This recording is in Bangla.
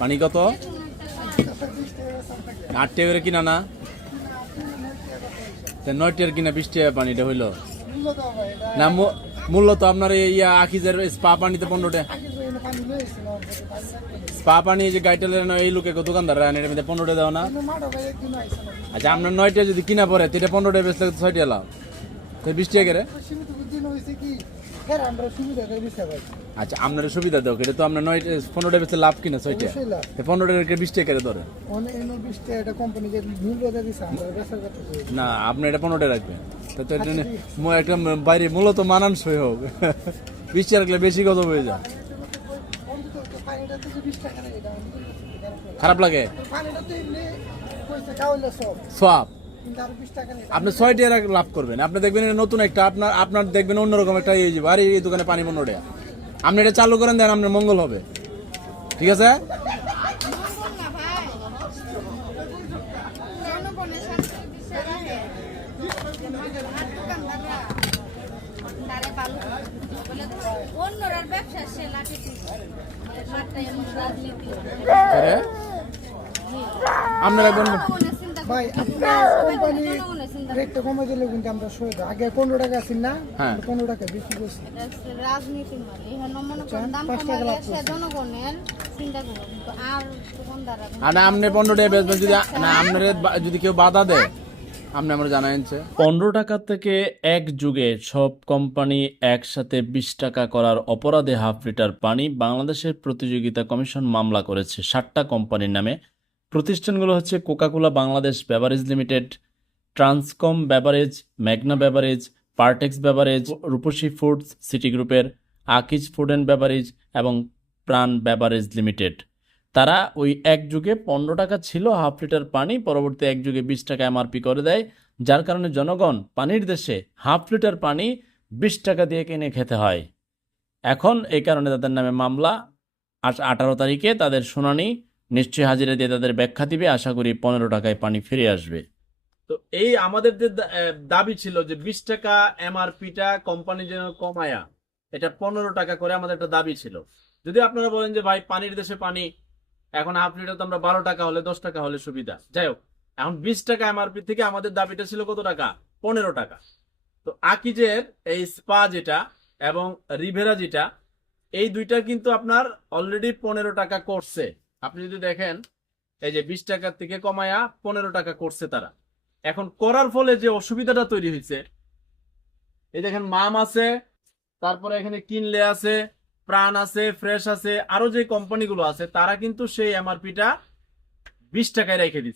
পানি কত? আট টাকা করে কিনা না? নয় টাকার কিনা বিশ টাকা পানিটা হইল। না মূল্য তো আপনার ইয়া, আখিজের স্পা পানিতে পনেরো টাকা। স্পা পানি যে গাইটেলের না, এই লোকে দোকানদার রান এর মধ্যে পনেরো টাকা দাও না। আচ্ছা আপনার নয়টা যদি কিনা পরে সেটা পনেরো টাকা বেচলে ছয় টাকা লাভ। তো বিশ টাকা করে? আচ্ছা আপনার সুবিধা দাও এটা তো আপনার নয় পনেরো টাকা লাভ কিনা ছয় টাকা অবশ্যই লাভ। তো বিশ টাকা করে ধরে কোম্পানি যে মূল্য দিয়ে দিছে আমরা বেচার কথা কই। না আপনি এটা পনেরোটা রাখবেন। তো এটা একটা বাইরে মূলত মানানসই হোক। বিশ টাকা রাখলে বেশি কত হয়ে যায়। অন্তত তো পানিটা তো যে 20 টাকা না, এটা অন্তত খারাপ লাগে। সব? সব কিন্তু আর 20 টাকা নেই আপনি ছয় টাকা লাভ করবেন। আপনি দেখবেন নতুন একটা আপনার আপনার দেখবেন অন্যরকম একটা ইয়ে যাবে আরে এই দোকানে পানি পনেরো টাকা আপনি এটা চালু করেন দেন আপনার মঙ্গল হবে। ঠিক আছে? আপনারা ভাই আপনার কোম্পানি রেটটা কমে দিলে কিন্তু আমরা সহায়তা আগে পনেরো টাকা ছিল না হ্যাঁ। পনেরো টাকা বিক্রি করছি। রাজনীতির মনে দাম পাঁচ টাকা লাভ জনগণের আর আপনি পনেরো টাকা বেচবেন যদি না আপনার যদি কেউ বাধা দেয় আপনি আমার জানাইছে পনেরো টাকা থেকে এক যুগে সব কোম্পানি একসাথে বিশ টাকা করার অপরাধে হাফ লিটার পানি বাংলাদেশের প্রতিযোগিতা কমিশন মামলা করেছে ষাটটা কোম্পানির নামে। প্রতিষ্ঠানগুলো হচ্ছে Coca Cola Bangladesh beverage limited Transcom beverage Magna beverage Partex beverage Rupshi foods city গ্রুপের আকিজ ফুড অ্যান্ড বেভারেজ এবং প্রাণ বেভারেজ লিমিটেড তারা ওই এক যুগে পনেরো টাকা ছিল, হাফ লিটার পানি, পরবর্তী এক যুগে বিশ টাকা এমআরপি করে দেয়। যার কারণে জনগণ পানির দেশে হাফ লিটার পানি বিশ টাকা দিয়ে কিনে খেতে হয়। এখন এই কারণে তাদের নামে মামলা। আঠারো তারিখে তাদের শুনানি। নিশ্চয়ই হাজিরা দিয়ে তাদের ব্যাখ্যা দিবে। আশা করি পনেরো টাকায় পানি ফিরে আসবে। তো এই আমাদের যে দাবি ছিল যে বিশ টাকা এমআরপিটা কোম্পানি যেন কমায়া, এটা পনেরো টাকা করে আমাদের একটা দাবি ছিল। যদি আপনারা বলেন যে, ভাই, পানির দেশে পানি, এখন হাফ লিটার তো আমরা বারো টাকা হলে দশ টাকা হলে সুবিধা। যাই হোক, এখন বিশ টাকা এমআরপি থেকে আমাদের দাবিটা ছিল কত টাকা? পনেরো টাকা। তো আকিজের এই স্পা যেটা এবং রিভেরা যেটা, এই দুইটা কিন্তু আপনার অলরেডি পনেরো টাকা করছে। আপনি যদি দেখেন, এই যে বিশ টাকার থেকে কমায়া পনেরো টাকা করছে তারা। এখন করার ফলে যে অসুবিধাটা তৈরি হয়েছে, এই দেখেন মাম আছে, তারপরে এখানে কিনলে আছে, প্রাণ আছে, ফ্রেশ আছে, আরও যে কোম্পানিগুলো আছে, তারা কিন্তু সেই এমআরপিটা বিশ টাকায় রেখে দিচ্ছে।